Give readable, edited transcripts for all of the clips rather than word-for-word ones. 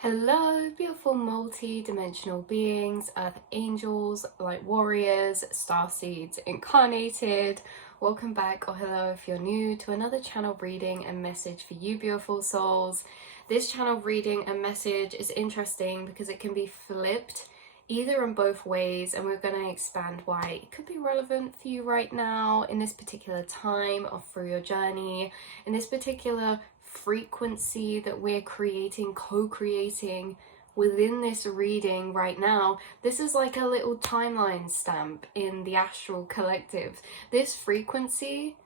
Hello, beautiful multi-dimensional beings, earth angels, light warriors, starseeds incarnated. Welcome back, or hello if you're new, to another channel reading and message for you, beautiful souls. This channel reading and message is interesting because it can be flipped either in both ways, and we're going to expand why it could be relevant for you right now in this particular time or through your journey, in this particular frequency that we're creating, co-creating within this reading right now. This is like a little timeline stamp in the astral collective. This frequency,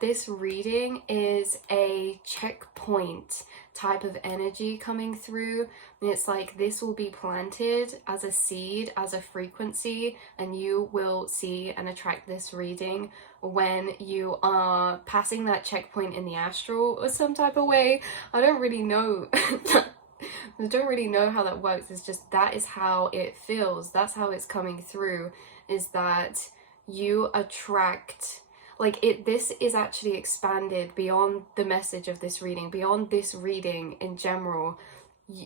this reading is a checkpoint type of energy coming through. And it's like this will be planted as a seed, as a frequency, and you will see and attract this reading when you are passing that checkpoint in the astral or some type of way. I don't really know. I don't really know how that works. It's just that is how it feels. That's how it's coming through, is that you attract, like this is actually expanded beyond the message of this reading, beyond this reading in general.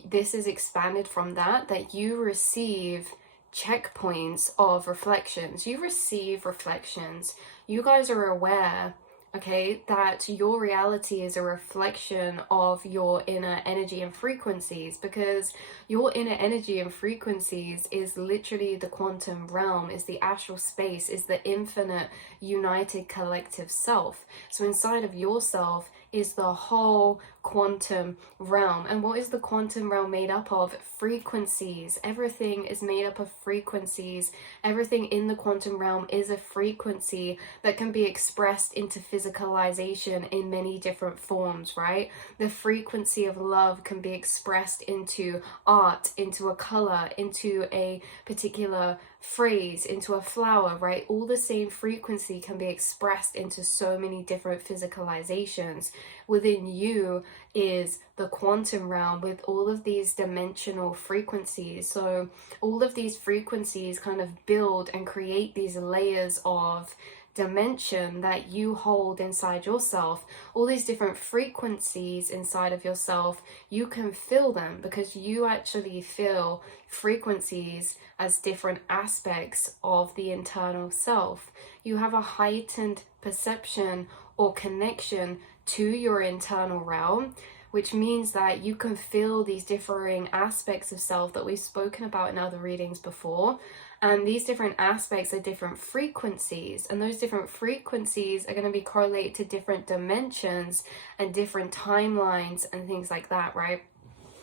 This is expanded from that you receive checkpoints of reflections. You receive reflections. You guys are aware, okay, that your reality is a reflection of your inner energy and frequencies, because your inner energy and frequencies is literally the quantum realm, is the astral space, is the infinite united collective self. So inside of yourself is the whole quantum realm. And what is the quantum realm made up of? Frequencies. Everything is made up of frequencies. Everything in the quantum realm is a frequency that can be expressed into physicalization in many different forms, right? The frequency of love can be expressed into art, into a color, into a particular phrase, into a flower, right? All the same frequency can be expressed into so many different physicalizations. Within you is the quantum realm with all of these dimensional frequencies. So all of these frequencies kind of build and create these layers of dimension that you hold inside yourself. All these different frequencies inside of yourself, you can feel them because you actually feel frequencies as different aspects of the internal self. You have a heightened perception or connection to your internal realm, which means that you can feel these differing aspects of self that we've spoken about in other readings before. And these different aspects are different frequencies, and those different frequencies are going to be correlated to different dimensions and different timelines and things like that, right?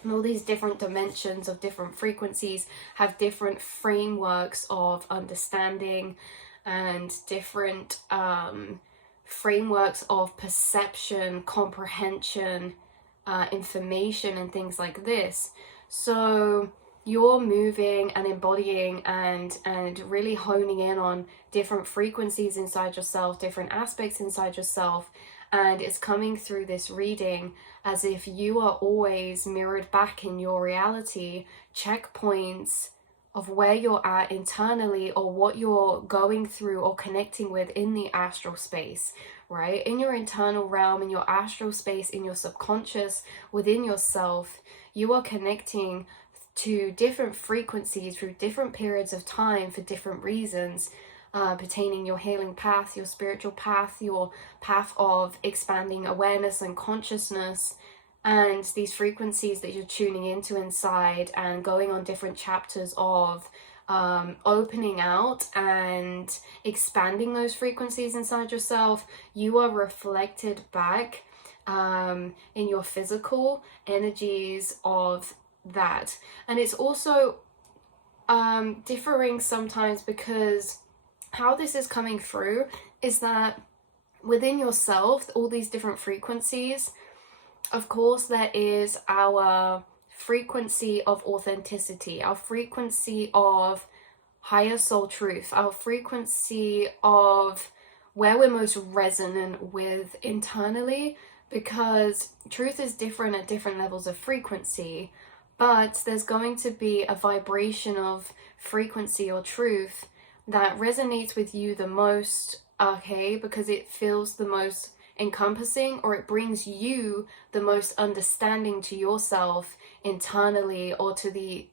And all these different dimensions of different frequencies have different frameworks of understanding and different frameworks of perception, comprehension, information, and things like this. So you're moving and embodying and really honing in on different frequencies inside yourself, different aspects inside yourself, and it's coming through this reading as if you are always mirrored back in your reality, checkpoints of where you're at internally or what you're going through or connecting with in the astral space, right? In your internal realm, in your astral space, in your subconscious, within yourself, you are connecting to different frequencies through different periods of time for different reasons, pertaining your healing path, your spiritual path, your path of expanding awareness and consciousness, and these frequencies that you're tuning into inside and going on different chapters of opening out and expanding those frequencies inside yourself. You are reflected back in your physical energies of that. And it's also differing sometimes, because how this is coming through is that within yourself, all these different frequencies, of course, there is our frequency of authenticity, our frequency of higher soul truth, our frequency of where we're most resonant with internally, because truth is different at different levels of frequency, but there's going to be a vibration of frequency or truth that resonates with you the most, okay, because it feels the most encompassing, or it brings you the most understanding to yourself internally, or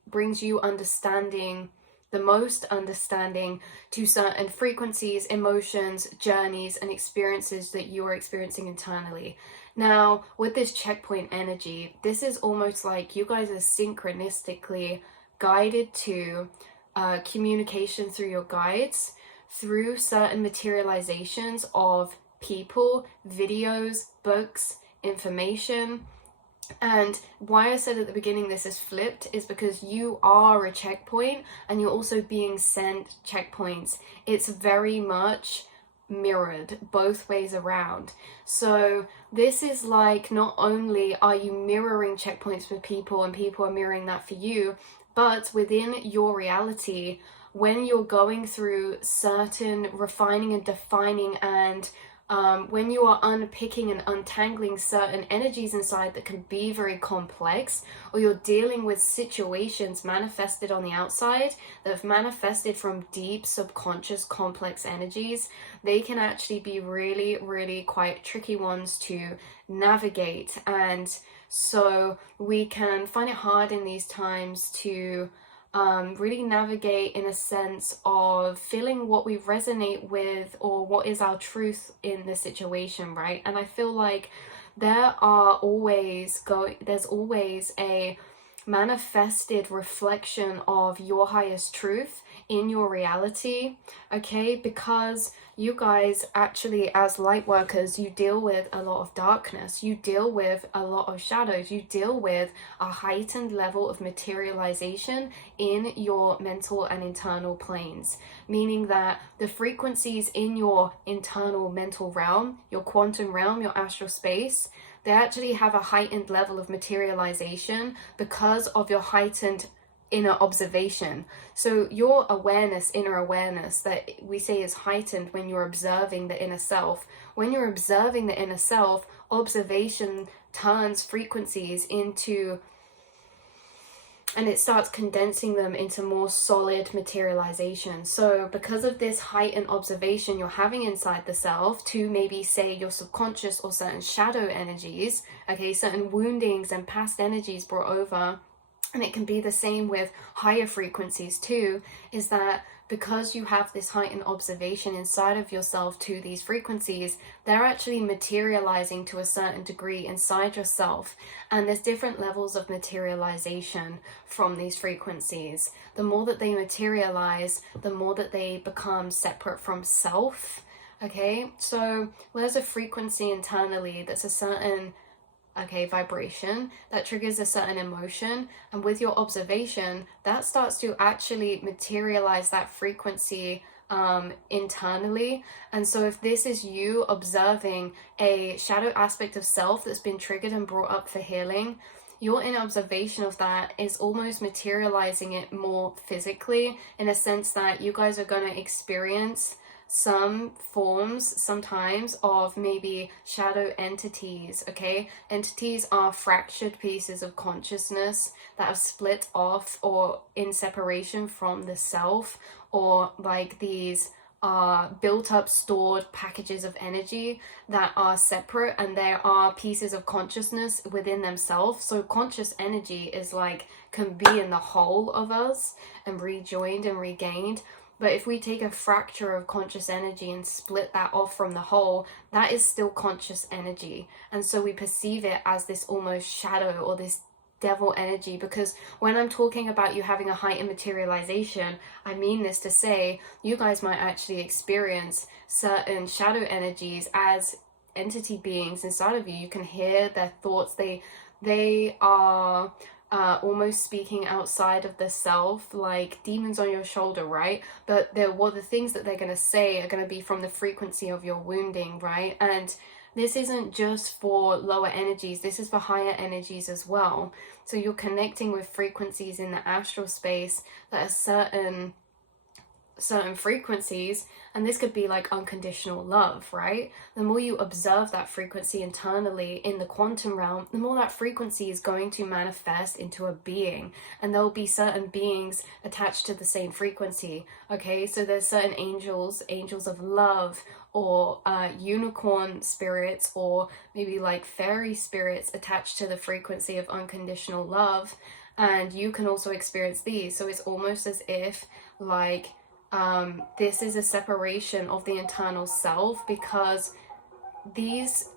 brings you understanding, the most understanding to certain frequencies, emotions, journeys, and experiences that you are experiencing internally. Now, with this checkpoint energy, this is almost like you guys are synchronistically guided to communication through your guides, through certain materializations of people, videos, books, information. And why I said at the beginning this is flipped is because you are a checkpoint and you're also being sent checkpoints. It's very much mirrored both ways around. So this is like, not only are you mirroring checkpoints for people and people are mirroring that for you, but within your reality, when you're going through certain refining and defining, and when you are unpicking and untangling certain energies inside that can be very complex, or you're dealing with situations manifested on the outside that have manifested from deep subconscious complex energies, they can actually be really, really quite tricky ones to navigate. And so we can find it hard in these times to really navigate in a sense of feeling what we resonate with or what is our truth in the situation, right? And I feel like there's always a manifested reflection of your highest truth in your reality, okay? Because you guys actually, as light workers, you deal with a lot of darkness, you deal with a lot of shadows, you deal with a heightened level of materialization in your mental and internal planes, meaning that the frequencies in your internal mental realm, your quantum realm, your astral space, they actually have a heightened level of materialization because of your heightened inner observation. So your awareness, inner awareness, that we say is heightened when you're observing the inner self. When you're observing the inner self, observation turns frequencies into, and it starts condensing them into more solid materialization. So because of this heightened observation you're having inside the self to maybe say your subconscious or certain shadow energies, okay, certain woundings and past energies brought over, and it can be the same with higher frequencies too, is that because you have this heightened observation inside of yourself to these frequencies, they're actually materializing to a certain degree inside yourself. And there's different levels of materialization from these frequencies. The more that they materialize, the more that they become separate from self. Okay, so there's a frequency internally that's a certain vibration that triggers a certain emotion, and with your observation that starts to actually materialize that frequency internally. And so if this is you observing a shadow aspect of self that's been triggered and brought up for healing, your inner observation of that is almost materializing it more physically, in a sense that you guys are going to experience some forms sometimes of maybe shadow entities, okay? Entities are fractured pieces of consciousness that have split off or in separation from the self, or like these built up stored packages of energy that are separate, and there are pieces of consciousness within themselves. So conscious energy is like, can be in the whole of us and rejoined and regained. But if we take a fracture of conscious energy and split that off from the whole, that is still conscious energy. And so we perceive it as this almost shadow or this devil energy, because when I'm talking about you having a heightened materialization, I mean this to say you guys might actually experience certain shadow energies as entity beings inside of you. You can hear their thoughts. They are almost speaking outside of the self, like demons on your shoulder, right? But the things that they're going to say are going to be from the frequency of your wounding, right? And this isn't just for lower energies, this is for higher energies as well. So you're connecting with frequencies in the astral space that are certain frequencies, and this could be like unconditional love, right? The more you observe that frequency internally in the quantum realm, the more that frequency is going to manifest into a being, and there'll be certain beings attached to the same frequency, okay? So there's certain angels of love, or unicorn spirits, or maybe like fairy spirits attached to the frequency of unconditional love, and you can also experience these. So it's almost as if like this is a separation of the internal self, because these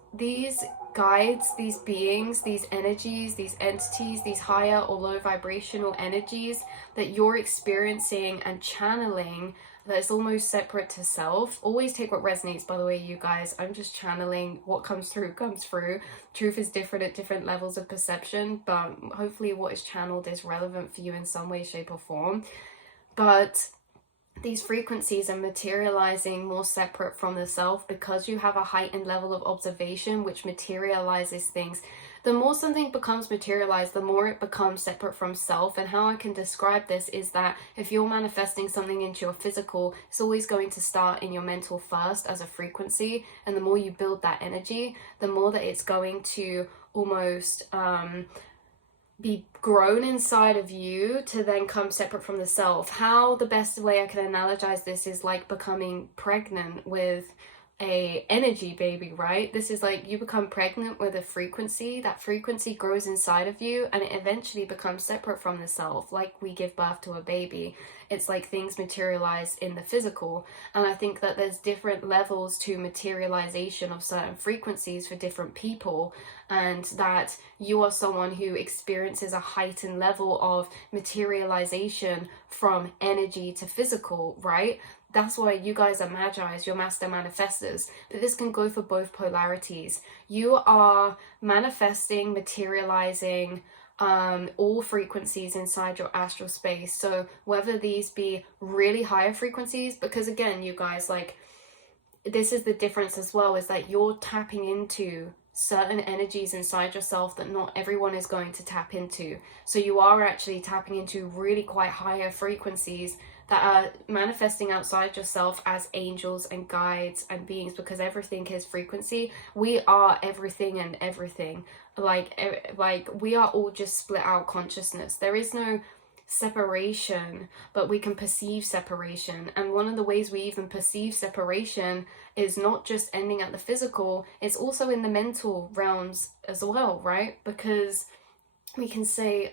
guides, these beings, these energies, these entities, these higher or low vibrational energies that you're experiencing and channeling, that's almost separate to self. Always take what resonates, by the way, you guys. I'm just channeling what comes through. Truth is different at different levels of perception, but hopefully what is channeled is relevant for you in some way, shape, or form. But these frequencies are materializing more separate from the self, because you have a heightened level of observation which materializes things. The more something becomes materialized, the more it becomes separate from self. And how I can describe this is that if you're manifesting something into your physical, it's always going to start in your mental first as a frequency, and the more you build that energy, the more that it's going to almost be grown inside of you to then come separate from the self. How the best way I can analogize this is like becoming pregnant with a energy baby, right? This is like you become pregnant with a frequency. That frequency grows inside of you, and it eventually becomes separate from the self. Like we give birth to a baby, it's like things materialize in the physical. And I think that there's different levels to materialization of certain frequencies for different people, and that you are someone who experiences a heightened level of materialization from energy to physical, right? That's why you guys are Magi's, your master manifestors. But this can go for both polarities. You are manifesting, materializing all frequencies inside your astral space. So whether these be really higher frequencies, because again, you guys, like, this is the difference as well, is that you're tapping into certain energies inside yourself that not everyone is going to tap into. So you are actually tapping into really quite higher frequencies that are manifesting outside yourself as angels and guides and beings, because everything is frequency. We are everything and everything. Like we are all just split out consciousness. There is no separation, but we can perceive separation. And one of the ways we even perceive separation is not just ending at the physical, it's also in the mental realms as well, right? Because we can say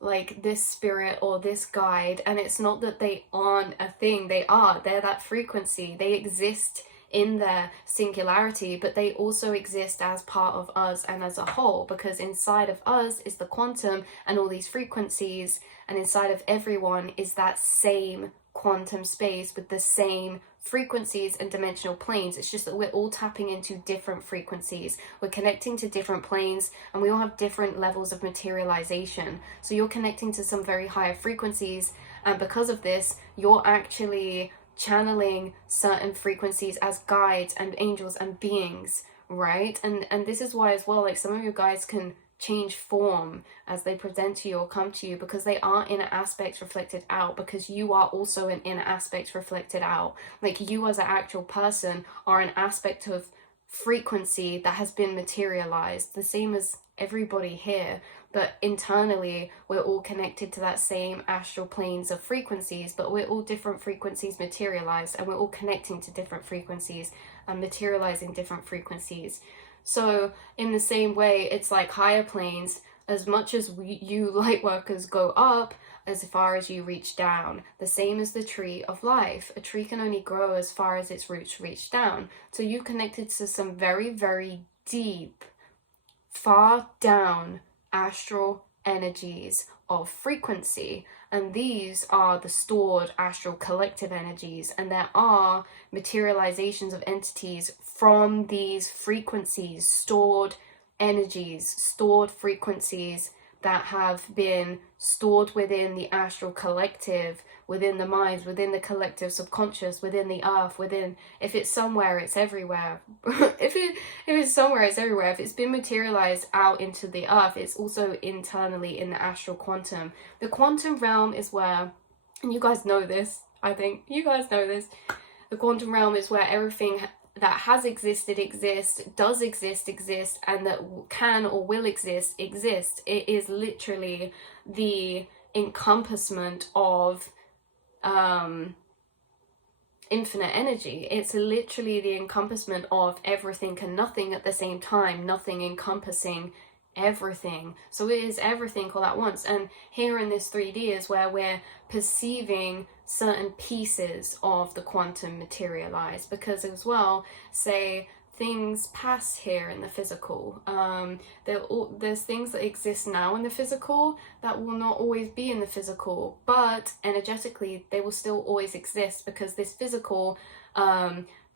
like this spirit or this guide, and it's not that they aren't a thing. They're that frequency. They exist in their singularity, but they also exist as part of us and as a whole, because inside of us is the quantum and all these frequencies, and inside of everyone is that same quantum space with the same frequencies and dimensional planes. It's just that we're all tapping into different frequencies. We're connecting to different planes, and we all have different levels of materialization. So you're connecting to some very higher frequencies, and because of this, you're actually channeling certain frequencies as guides and angels and beings, right? And this is why as well, like, some of you guys can change form as they present to you or come to you, because they are inner aspects reflected out, because you are also an inner aspect reflected out. Like, you as an actual person are an aspect of frequency that has been materialized, the same as everybody here, but internally we're all connected to that same astral planes of frequencies, but we're all different frequencies materialized, and we're all connecting to different frequencies and materializing different frequencies. So in the same way, it's like higher planes, as much as you light workers go up, as far as you reach down. The same as the tree of life. A tree can only grow as far as its roots reach down. So you've connected to some very, very deep, far down astral energies of frequency, and these are the stored astral collective energies, and there are materializations of entities from these frequencies, stored energies, stored frequencies that have been stored within the astral collective, within the minds, within the collective subconscious, within the earth, within, if it's somewhere, it's everywhere. if it's somewhere, it's everywhere. If it's been materialized out into the earth, it's also internally in the astral quantum. The quantum realm is where, and you guys know this, I think you guys know this, the quantum realm is where everything that has existed exists, does exist, and that can or will exist. It is literally the encompassment of infinite energy. It's literally the encompassment of everything and nothing at the same time, nothing encompassing everything. So it is everything all at once. And here in this 3D is where we're perceiving certain pieces of the quantum materialize, because as well, say things pass here in the physical. There's things that exist now in the physical that will not always be in the physical, but energetically they will still always exist, because this physical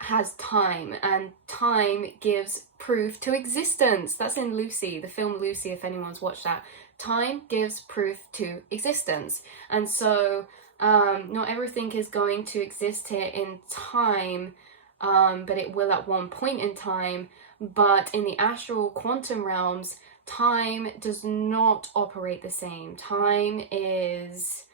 has time, and time gives proof to existence. That's in Lucy, the film Lucy, if anyone's watched that. Time gives proof to existence. And so not everything is going to exist here in time, but it will at one point in time. But in the astral quantum realms, time does not operate the same. Time is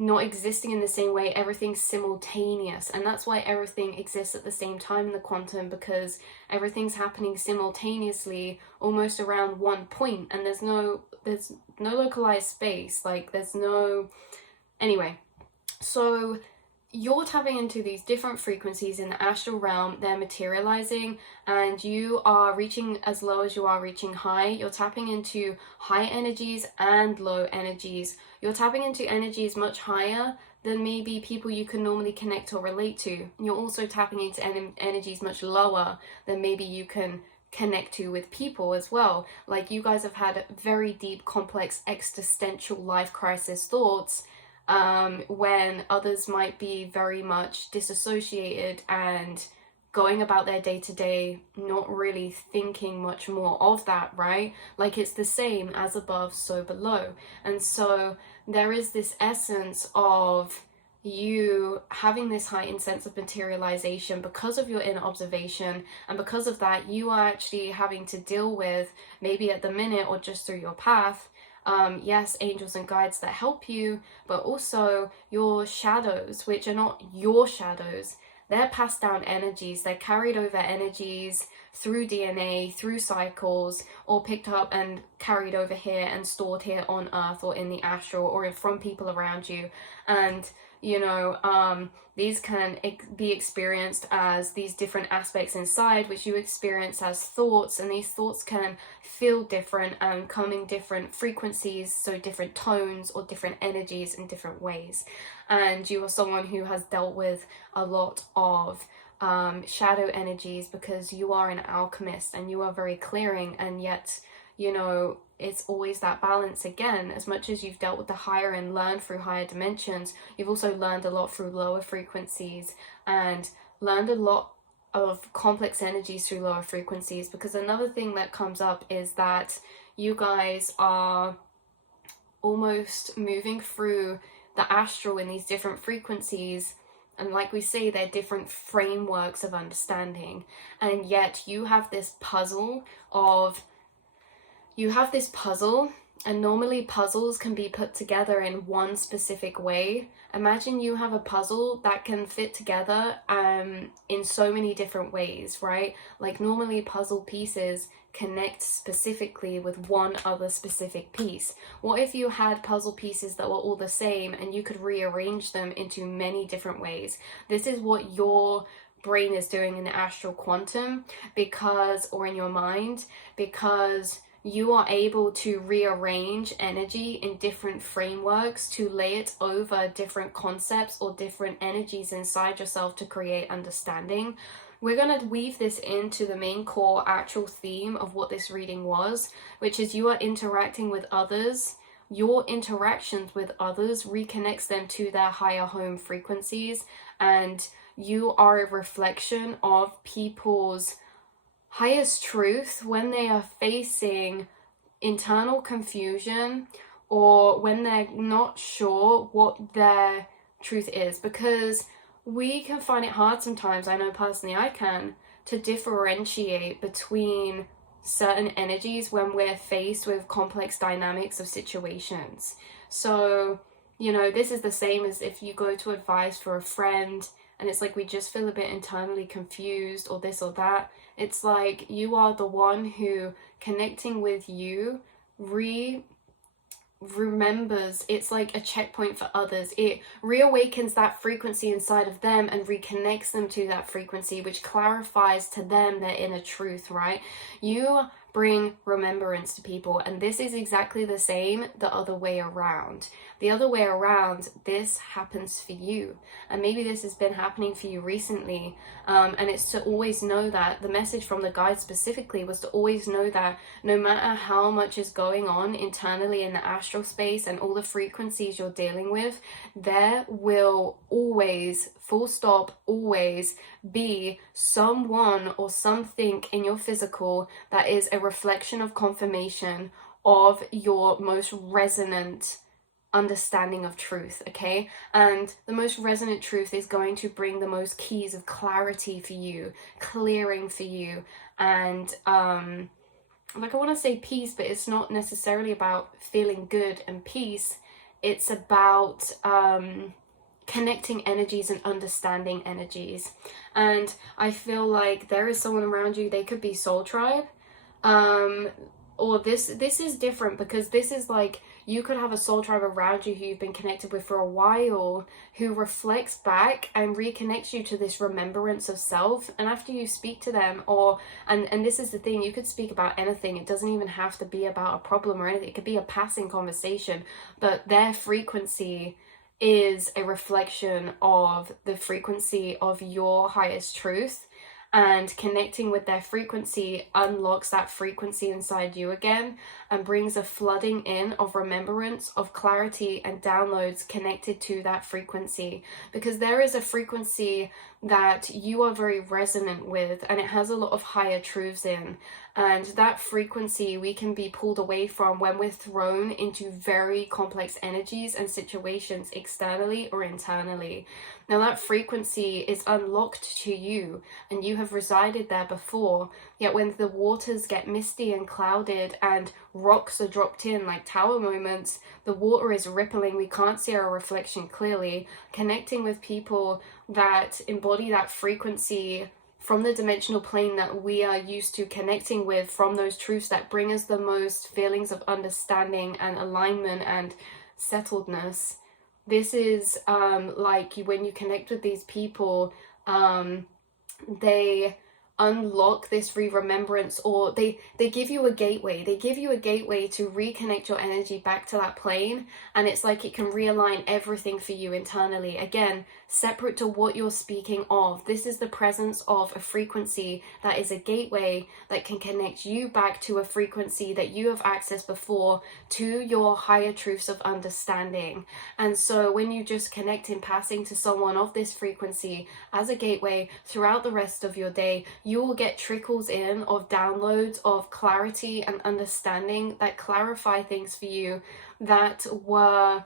not existing in the same way. Everything's simultaneous, and that's why everything exists at the same time in the quantum, because everything's happening simultaneously almost around one point, and there's no localized space, like there's no, anyway. So you're tapping into these different frequencies in the astral realm. They're materializing, and you are reaching as low as you are reaching high. You're tapping into high energies and low energies. You're tapping into energies much higher than maybe people you can normally connect or relate to. You're also tapping into energies much lower than maybe you can connect to with people as well. Like, you guys have had very deep, complex, existential life crisis thoughts, when others might be very much disassociated and going about their day-to-day, not really thinking much more of that, right? Like, it's the same as above, so below. And so there is this essence of you having this heightened sense of materialization because of your inner observation, and because of that you are actually having to deal with, maybe at the minute or just through your path, yes, angels and guides that help you, but also your shadows, which are not your shadows. They're passed down energies, they're carried over energies through DNA, through cycles, or picked up and carried over here and stored here on Earth or in the astral, or from people around you. And you know, these can be experienced as these different aspects inside, which you experience as thoughts, and these thoughts can feel different and come in different frequencies, so different tones or different energies in different ways. And you are someone who has dealt with a lot of shadow energies, because you are an alchemist and you are very clearing, and yet, you know, it's always that balance again. As much as you've dealt with the higher and learned through higher dimensions, you've also learned a lot through lower frequencies, and learned a lot of complex energies through lower frequencies. Because another thing that comes up is that you guys are almost moving through the astral in these different frequencies, and like we say, they're different frameworks of understanding, and yet you have this puzzle, and normally puzzles can be put together in one specific way. Imagine you have a puzzle that can fit together in so many different ways, right? Like, normally puzzle pieces connect specifically with one other specific piece. What if you had puzzle pieces that were all the same and you could rearrange them into many different ways? This is what your brain is doing in the astral quantum, or in your mind, because you are able to rearrange energy in different frameworks to lay it over different concepts or different energies inside yourself to create understanding. We're going to weave this into the main core actual theme of what this reading was, which is you are interacting with others. Your interactions with others reconnects them to their higher home frequencies, and you are a reflection of people's highest truth when they are facing internal confusion, or when they're not sure what their truth is. Because we can find it hard sometimes, I know personally I can, to differentiate between certain energies when we're faced with complex dynamics of situations. So, you know, this is the same as if you go to advice for a friend and it's like we just feel a bit internally confused or this or that. It's like you are the one who, connecting with you, remembers, it's like a checkpoint for others. It reawakens that frequency inside of them and reconnects them to that frequency, which clarifies to them their inner truth, right? You bring remembrance to people, and this is exactly the same the other way around. The other way around, this happens for you, and maybe this has been happening for you recently, and it's to always know that the message from the guide specifically was to always know that no matter how much is going on internally in the astral space and all the frequencies you're dealing with, there will always, full stop, always be someone or something in your physical that is a reflection of confirmation of your most resonant understanding of truth, okay? And the most resonant truth is going to bring the most keys of clarity for you, clearing for you, and like, I want to say peace, but it's not necessarily about feeling good and peace. It's about connecting energies and understanding energies. And I feel like there is someone around you, they could be soul tribe, or this is different, because this is like, you could have a soul tribe around you who you've been connected with for a while, who reflects back and reconnects you to this remembrance of self. And after you speak to them, or and this is the thing, you could speak about anything. It doesn't even have to be about a problem or anything. It could be a passing conversation, but their frequency is a reflection of the frequency of your highest truth, and connecting with their frequency unlocks that frequency inside you again and brings a flooding in of remembrance, of clarity, and downloads connected to that frequency, because there is a frequency that you are very resonant with, and it has a lot of higher truths in, and that frequency we can be pulled away from when we're thrown into very complex energies and situations externally or internally. Now that frequency is unlocked to you, and you have resided there before, yet when the waters get misty and clouded and rocks are dropped in like tower moments, the water is rippling, we can't see our reflection clearly, connecting with people that embody that frequency from the dimensional plane that we are used to connecting with, from those truths that bring us the most feelings of understanding and alignment and settledness. This is like when you connect with these people, they unlock this remembrance, or they give you a gateway. They give you a gateway to reconnect your energy back to that plane, and it's like it can realign everything for you internally. Again, separate to what you're speaking of. This is the presence of a frequency that is a gateway that can connect you back to a frequency that you have accessed before, to your higher truths of understanding. And so when you just connect in passing to someone of this frequency as a gateway throughout the rest of your day, you will get trickles in of downloads of clarity and understanding that clarify things for you that were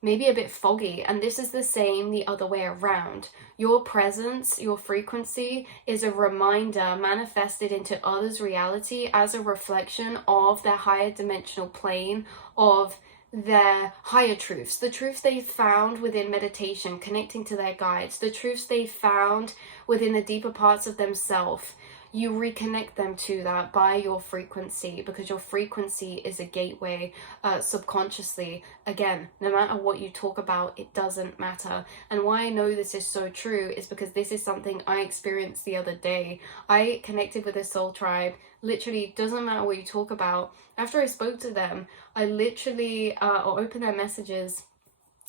maybe a bit foggy. And this is the same the other way around. Your presence, your frequency is a reminder manifested into others' reality as a reflection of their higher dimensional plane, of their higher truths, the truths they found within meditation, connecting to their guides, the truths they found within the deeper parts of themselves. You reconnect them to that by your frequency, because your frequency is a gateway subconsciously. Again, no matter what you talk about, it doesn't matter. And why I know this is so true is because this is something I experienced the other day. I connected with a soul tribe. Literally, doesn't matter what you talk about. After I spoke to them, I literally opened their messages,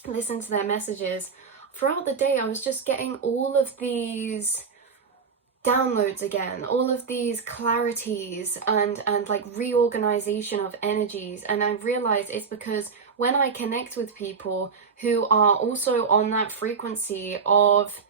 listened to their messages. Throughout the day, I was just getting all of these downloads again, all of these clarities and like reorganization of energies. And I realized it's because when I connect with people who are also on that frequency of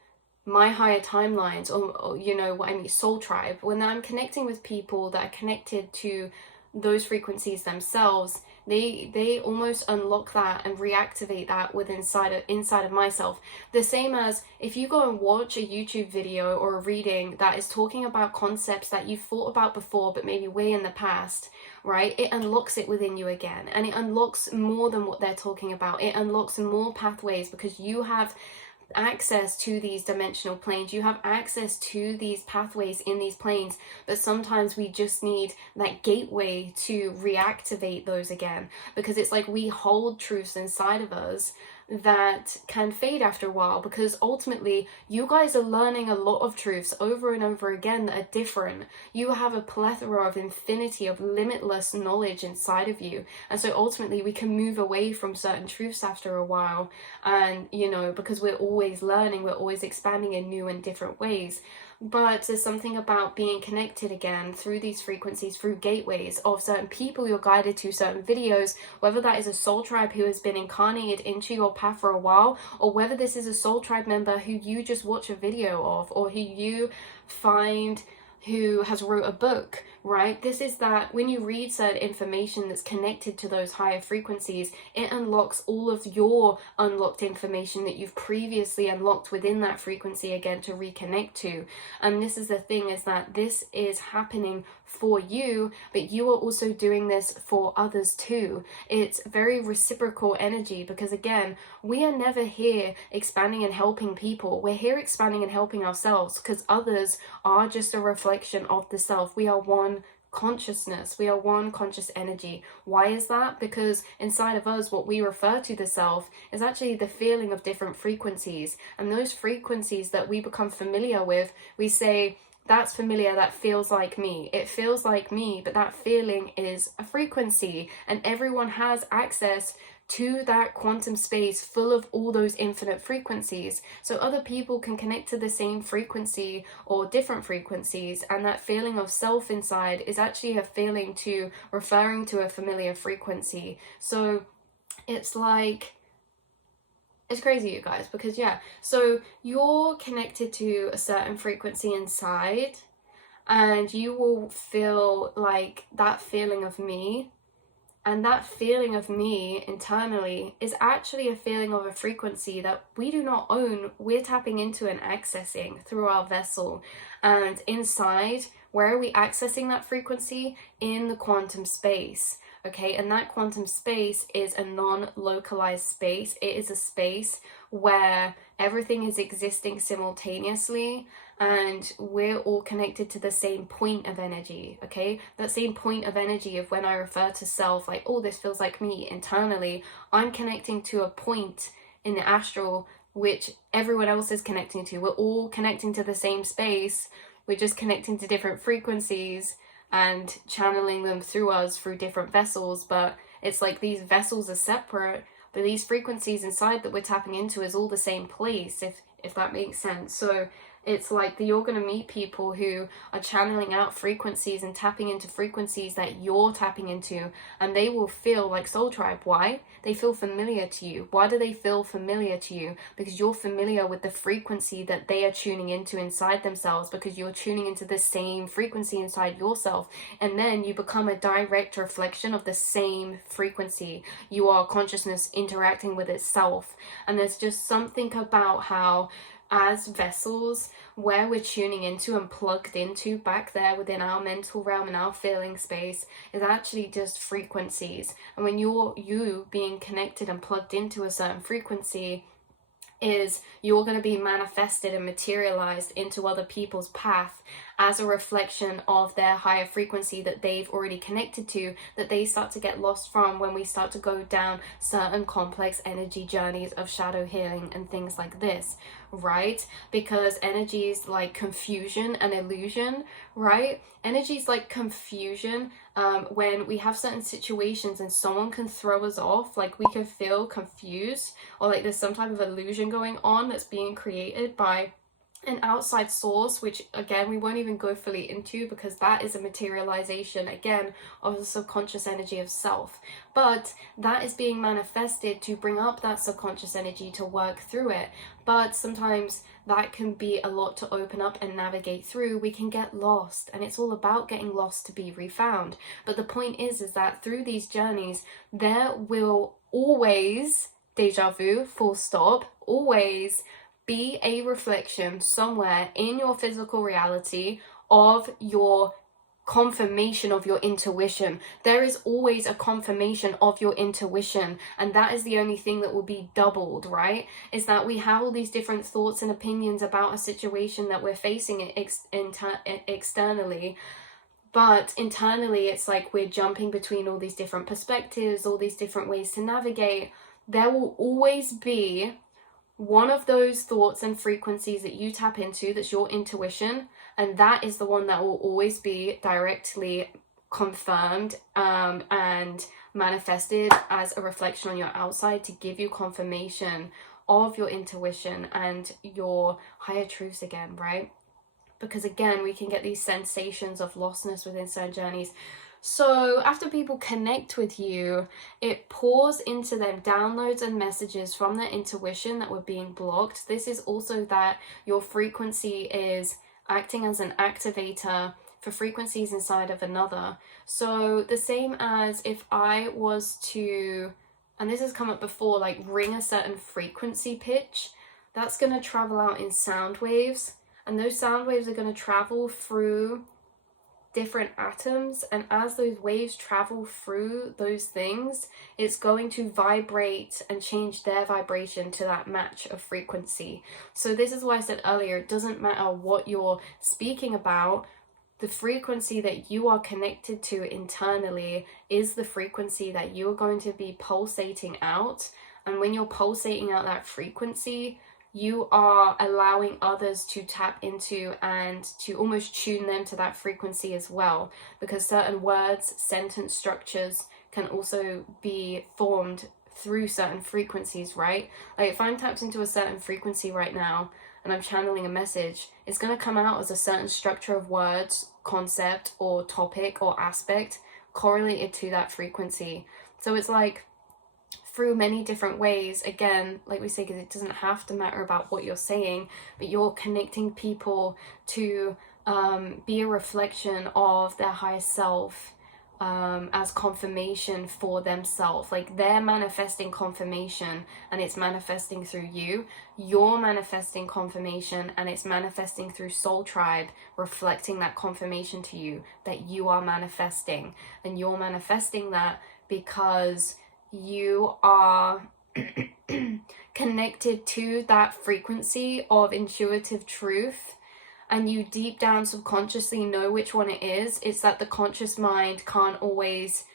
my higher timelines, or you know what I mean, soul tribe, when I'm connecting with people that are connected to those frequencies themselves, they almost unlock that and reactivate that inside of myself. The same as if you go and watch a YouTube video or a reading that is talking about concepts that you've thought about before but maybe way in the past, right? It unlocks it within you again, and it unlocks more than what they're talking about. It unlocks more pathways because you have access to these dimensional planes, you have access to these pathways in these planes, but sometimes we just need that gateway to reactivate those again, because it's like we hold truths inside of us that can fade after a while, because ultimately you guys are learning a lot of truths over and over again that are different. You have a plethora of infinity of limitless knowledge inside of you, and so ultimately we can move away from certain truths after a while, and you know, because we're always learning, we're always expanding in new and different ways. But there's something about being connected again through these frequencies, through gateways of certain people you're guided to, certain videos, whether that is a soul tribe who has been incarnated into your path for a while, or whether this is a soul tribe member who you just watch a video of, or who you find who has wrote a book, right? This is that when you read certain information that's connected to those higher frequencies, it unlocks all of your unlocked information that you've previously unlocked within that frequency again to reconnect to. And this is the thing, is that this is happening for you, but you are also doing this for others too. It's very reciprocal energy, because again, we are never here expanding and helping people. We're here expanding and helping ourselves, because others are just a reflection of the self. We are one consciousness, we are one conscious energy. Why is that? Because inside of us, what we refer to the self is actually the feeling of different frequencies, and those frequencies that we become familiar with, we say, that's familiar, that feels like me. It feels like me, but that feeling is a frequency, and everyone has access to that quantum space full of all those infinite frequencies. So other people can connect to the same frequency or different frequencies, and that feeling of self inside is actually a feeling to referring to a familiar frequency. So it's like, it's crazy, you guys, because yeah, so you're connected to a certain frequency inside, and you will feel like that feeling of me, and that feeling of me internally is actually a feeling of a frequency that we do not own. We're tapping into and accessing through our vessel. And inside, where are we accessing that frequency? In the quantum space. Okay, and that quantum space is a non-localized space. It is a space where everything is existing simultaneously, and we're all connected to the same point of energy. Okay, that same point of energy of when I refer to self, like, oh, this feels like me internally, I'm connecting to a point in the astral which everyone else is connecting to. We're all connecting to the same space, we're just connecting to different frequencies and channeling them through us through different vessels. But it's like these vessels are separate, but these frequencies inside that we're tapping into is all the same place, if that makes sense. So it's like that you're going to meet people who are channeling out frequencies and tapping into frequencies that you're tapping into, and they will feel like soul tribe. Why? They feel familiar to you. Why do they feel familiar to you? Because you're familiar with the frequency that they are tuning into inside themselves, because you're tuning into the same frequency inside yourself, and then you become a direct reflection of the same frequency. You are consciousness interacting with itself, and there's just something about how, as vessels, where we're tuning into and plugged into back there within our mental realm and our feeling space is actually just frequencies. And when you being connected and plugged into a certain frequency, is you're going to be manifested and materialized into other people's path as a reflection of their higher frequency that they've already connected to, that they start to get lost from when we start to go down certain complex energy journeys of shadow healing and things like this, right? Because energies like confusion and illusion, right? Energies like confusion, when we have certain situations and someone can throw us off, like we can feel confused, or like there's some type of illusion going on that's being created by an outside source, which again we won't even go fully into, because that is a materialization again of the subconscious energy of self. But that is being manifested to bring up that subconscious energy to work through it. But sometimes that can be a lot to open up and navigate through. We can get lost, and it's all about getting lost to be refound. But the point is that through these journeys there will always, deja vu, full stop, always be a reflection somewhere in your physical reality of your confirmation of your intuition. There is always a confirmation of your intuition, and that is the only thing that will be doubled, right? Is that we have all these different thoughts and opinions about a situation that we're facing externally, but internally it's like we're jumping between all these different perspectives, all these different ways to navigate. There will always be one of those thoughts and frequencies that you tap into that's your intuition, and that is the one that will always be directly confirmed and manifested as a reflection on your outside to give you confirmation of your intuition and your higher truths again, right? Because again, we can get these sensations of lostness within certain journeys. So after people connect with you, it pours into them downloads and messages from their intuition that were being blocked. This is also that your frequency is acting as an activator for frequencies inside of another. So the same as if I was to, and this has come up before, like ring a certain frequency pitch, that's going to travel out in sound waves. And those sound waves are going to travel through different atoms, and as those waves travel through those things, it's going to vibrate and change their vibration to that match of frequency. So this is why I said earlier, it doesn't matter what you're speaking about, the frequency that you are connected to internally is the frequency that you're going to be pulsating out. And when you're pulsating out that frequency, you are allowing others to tap into and to almost tune them to that frequency as well, because certain words, sentence structures can also be formed through certain frequencies, right? Like if I'm tapped into a certain frequency right now and I'm channeling a message, it's going to come out as a certain structure of words, concept, or topic or aspect correlated to that frequency. So it's like through many different ways, again, like we say, because it doesn't have to matter about what you're saying, but you're connecting people to be a reflection of their higher self, as confirmation for themselves. Like they're manifesting confirmation and it's manifesting through you. You're manifesting confirmation and it's manifesting through Soul Tribe, reflecting that confirmation to you that you are manifesting. And you're manifesting that because you are connected to that frequency of intuitive truth, and you deep down subconsciously know which one it is. It's that the conscious mind can't always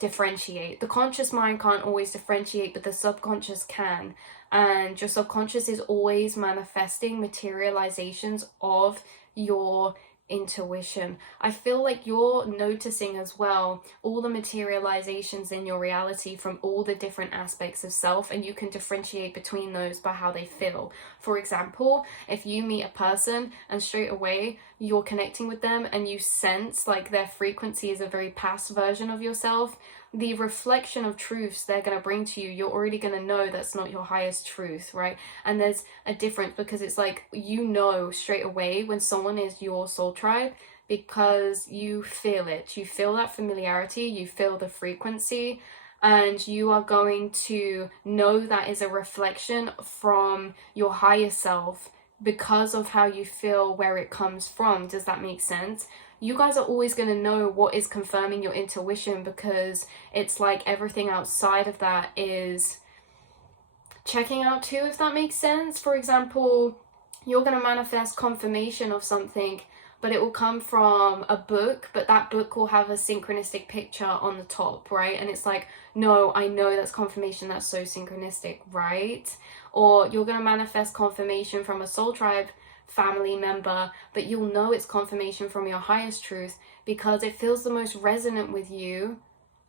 differentiate. The conscious mind can't always differentiate, but the subconscious can. And your subconscious is always manifesting materializations of your intuition. I feel like you're noticing as well all the materializations in your reality from all the different aspects of self, and you can differentiate between those by how they feel. For example, if you meet a person and straight away you're connecting with them and you sense like their frequency is a very past version of yourself, the reflection of truths they're going to bring to you, you're already going to know that's not your highest truth, right? And there's a difference, because it's like, you know straight away when someone is your soul tribe, because you feel it. You feel that familiarity, you feel the frequency, and you are going to know that is a reflection from your higher self because of how you feel, where it comes from. Does that make sense? You guys are always going to know what is confirming your intuition, because it's like everything outside of that is checking out too, if that makes sense. For example, you're going to manifest confirmation of something, but it will come from a book, but that book will have a synchronistic picture on the top, right? And it's like, no, I know that's confirmation, that's so synchronistic, right? Or you're going to manifest confirmation from a soul tribe family member, but you'll know it's confirmation from your highest truth because it feels the most resonant with you.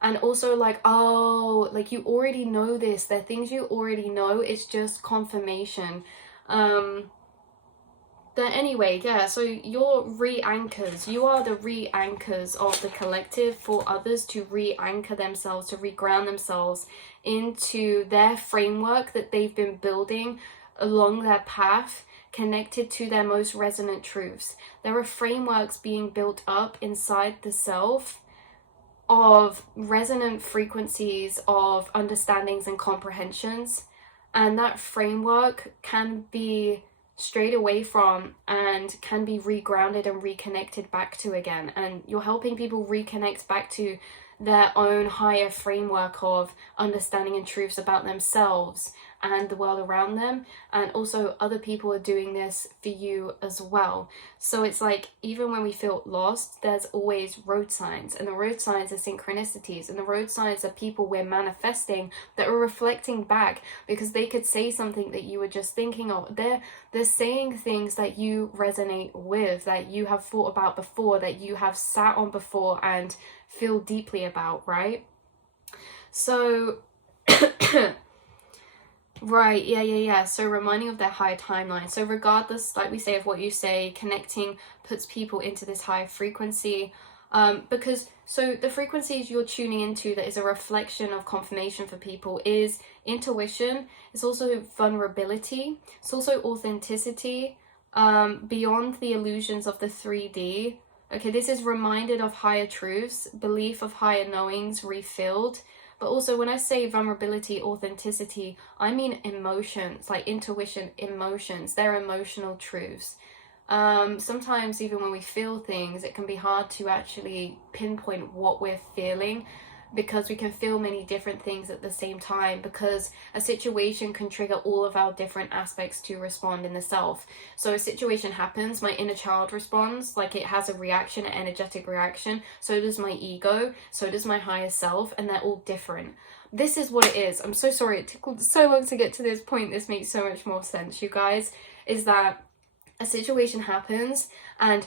And also like, oh, like you already know this, they're things you already know, it's just confirmation. But anyway, yeah, so you're re-anchors. You are the re-anchors of the collective for others to re-anchor themselves, to re-ground themselves into their framework that they've been building along their path, connected to their most resonant truths. There are frameworks being built up inside the self of resonant frequencies of understandings and comprehensions, and that framework can be strayed away from and can be regrounded and reconnected back to again. And you're helping people reconnect back to their own higher framework of understanding and truths about themselves and the world around them. And also other people are doing this for you as well. So it's like, even when we feel lost, there's always road signs, and the road signs are synchronicities, and the road signs are people we're manifesting that are reflecting back, because they could say something that you were just thinking of. They're saying things that you resonate with, that you have thought about before, that you have sat on before and feel deeply about, right? So right, yeah. So reminding of their higher timeline. So regardless, like we say, of what you say, connecting puts people into this higher frequency. Because so the frequencies you're tuning into that is a reflection of confirmation for people is intuition. It's also vulnerability. It's also authenticity, beyond the illusions of the 3D. Okay, this is reminded of higher truths, belief of higher knowings refilled. But also when I say vulnerability, authenticity, I mean emotions, like intuition, emotions. They're emotional truths. Sometimes even when we feel things, it can be hard to actually pinpoint what we're feeling, because we can feel many different things at the same time, because a situation can trigger all of our different aspects to respond in the self. So a situation happens, my inner child responds, like it has a reaction, an energetic reaction. So does my ego, so does my higher self, and they're all different. This is what it is. I'm so sorry it took so long to get to this point. This makes so much more sense, you guys. Is that a situation happens, and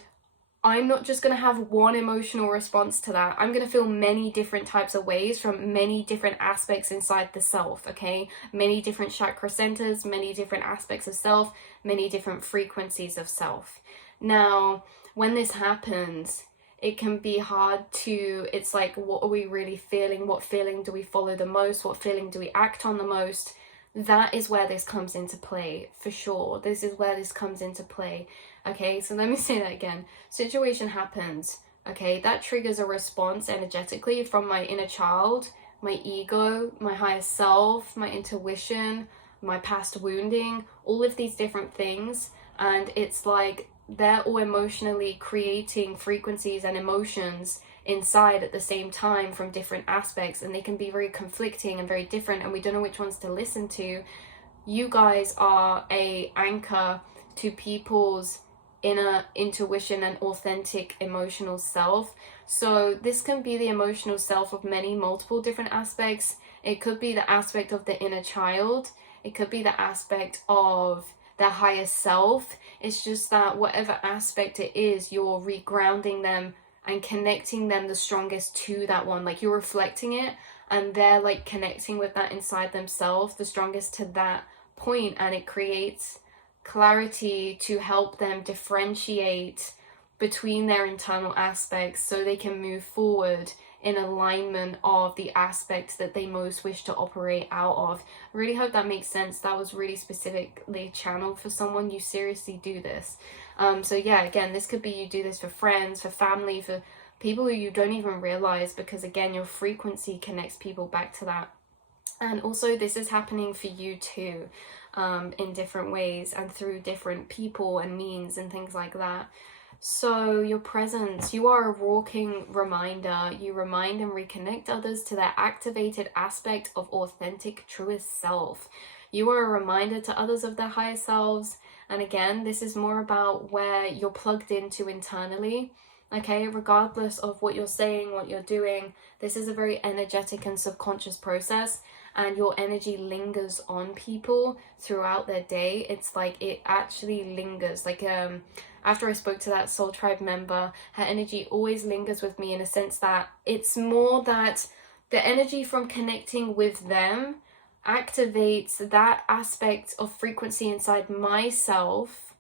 I'm not just going to have one emotional response to that. I'm going to feel many different types of ways from many different aspects inside the self, okay? Many different chakra centers, many different aspects of self, many different frequencies of self. Now, when this happens, it can be hard to, it's like, what are we really feeling? What feeling do we follow the most? What feeling do we act on the most? That is where this comes into play, for sure. This is where this comes into play. Okay, so let me say that again. Situation happens, okay? That triggers a response energetically from my inner child, my ego, my higher self, my intuition, my past wounding, all of these different things. And it's like they're all emotionally creating frequencies and emotions inside at the same time from different aspects, and they can be very conflicting and very different, and we don't know which ones to listen to. You guys are a anchor to people's inner intuition and authentic emotional self. So this can be the emotional self of many multiple different aspects. It could be the aspect of the inner child, it could be the aspect of their higher self. It's just that whatever aspect it is, you're regrounding them and connecting them the strongest to that one. Like you're reflecting it, and they're like connecting with that inside themselves the strongest to that point, and it creates clarity to help them differentiate between their internal aspects so they can move forward in alignment of the aspects that they most wish to operate out of. I really hope that makes sense. That was really specifically channeled for someone. You seriously do this. So yeah, again, this could be you do this for friends, for family, for people who you don't even realize, because again, your frequency connects people back to that. And also this is happening for you too, in different ways and through different people and means and things like that. So your presence, you are a walking reminder. You remind and reconnect others to their activated aspect of authentic, truest self. You are a reminder to others of their higher selves. And again, this is more about where you're plugged into internally. Okay, regardless of what you're saying, what you're doing, this is a very energetic and subconscious process, and your energy lingers on people throughout their day. It's like it actually lingers. Like after I spoke to that Soul Tribe member, her energy always lingers with me, in a sense that it's more that the energy from connecting with them activates that aspect of frequency inside myself.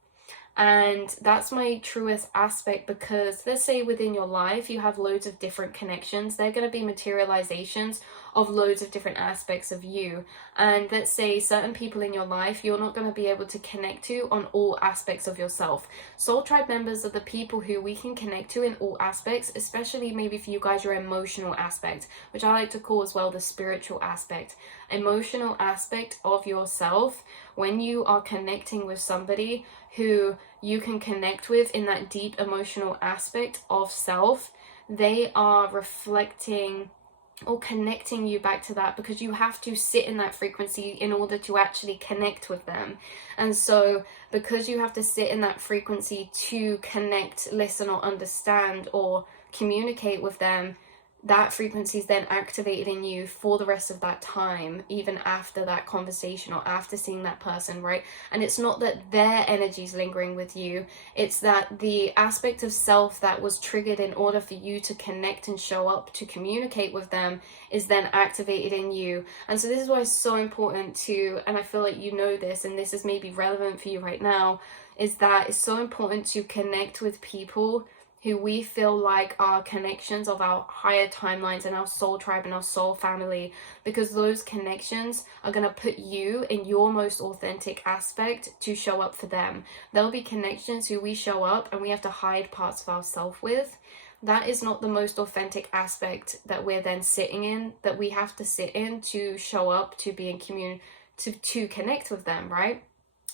And that's my truest aspect, because let's say within your life you have loads of different connections. They're going to be materializations of loads of different aspects of you. And let's say certain people in your life you're not going to be able to connect to on all aspects of yourself. Soul tribe members are the people who we can connect to in all aspects, especially maybe for you guys your emotional aspect, which I like to call as well the spiritual aspect. Emotional aspect of yourself, when you are connecting with somebody who you can connect with in that deep emotional aspect of self, they are reflecting or connecting you back to that, because you have to sit in that frequency in order to actually connect with them. And so because you have to sit in that frequency to connect, listen, or understand or communicate with them, that frequency is then activated in you for the rest of that time, even after that conversation or after seeing that person, right? And it's not that their energy is lingering with you, it's that the aspect of self that was triggered in order for you to connect and show up to communicate with them is then activated in you. And so this is why it's so important to, and I feel like you know this, and this is maybe relevant for you right now, is that it's so important to connect with people who we feel like are connections of our higher timelines and our soul tribe and our soul family, because those connections are going to put you in your most authentic aspect to show up for them. There'll be connections who we show up and we have to hide parts of ourselves with. That is not the most authentic aspect that we're then sitting in, that we have to sit in to show up, to be in to connect with them, right?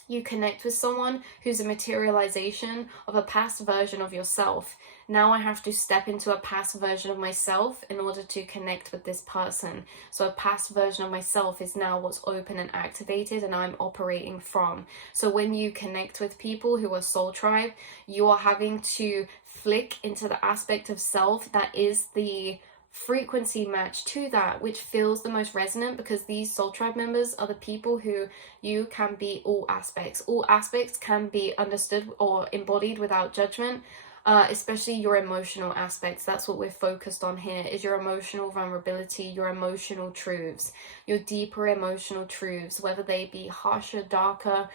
You connect with someone who's a materialization of a past version of yourself. Now I have to step into a past version of myself in order to connect with this person. So a past version of myself is now what's open and activated and I'm operating from. So when you connect with people who are soul tribe, you are having to flick into the aspect of self that is the frequency match to that, which feels the most resonant, because these soul tribe members are the people who you can be all aspects. All aspects can be understood or embodied without judgment, especially your emotional aspects. That's what we're focused on here, is your emotional vulnerability, your emotional truths, your deeper emotional truths, whether they be harsher, darker,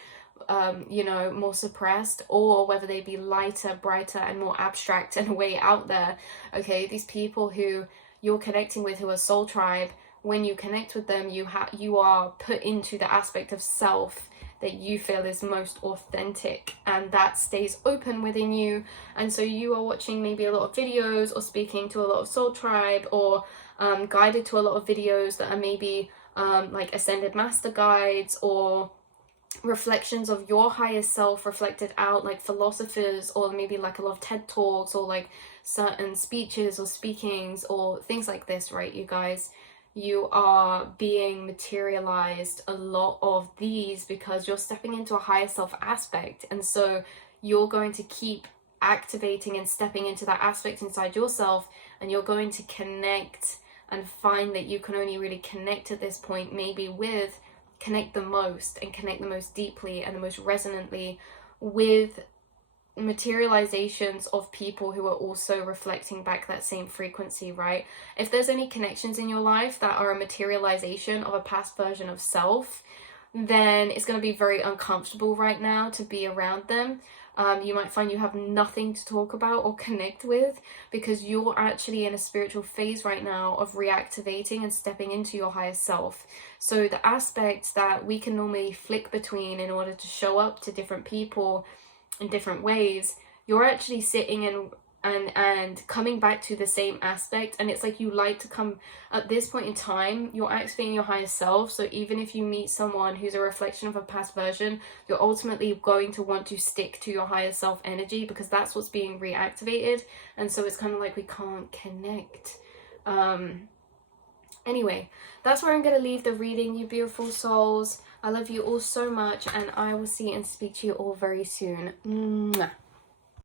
more suppressed, or whether they be lighter, brighter, and more abstract and way out there. Okay, these people who you're connecting with who are soul tribe, when you connect with them, you are put into the aspect of self that you feel is most authentic, and that stays open within you. And so you are watching maybe a lot of videos or speaking to a lot of soul tribe, or guided to a lot of videos that are maybe like ascended master guides or reflections of your higher self reflected out, like philosophers, or maybe like a lot of TED Talks, or like certain speeches or speakings or things like this, right? You guys, you are being materialized a lot of these because you're stepping into a higher self aspect, and so you're going to keep activating and stepping into that aspect inside yourself, and you're going to connect and find that you can only really connect at this point maybe with connect the most deeply and the most resonantly with materializations of people who are also reflecting back that same frequency, right? If there's any connections in your life that are a materialization of a past version of self, then it's going to be very uncomfortable right now to be around them. You might find you have nothing to talk about or connect with, because you're actually in a spiritual phase right now of reactivating and stepping into your higher self. So the aspects that we can normally flick between in order to show up to different people in different ways, you're actually sitting in and coming back to the same aspect. And it's like you like to come at this point in time, you're activating your higher self. So even if you meet someone who's a reflection of a past version, you're ultimately going to want to stick to your higher self energy, because that's what's being reactivated. And so it's kind of like we can't connect. Anyway, that's where I'm going to leave the reading, you beautiful souls. I love you all so much, and I will see and speak to you all very soon. Mwah.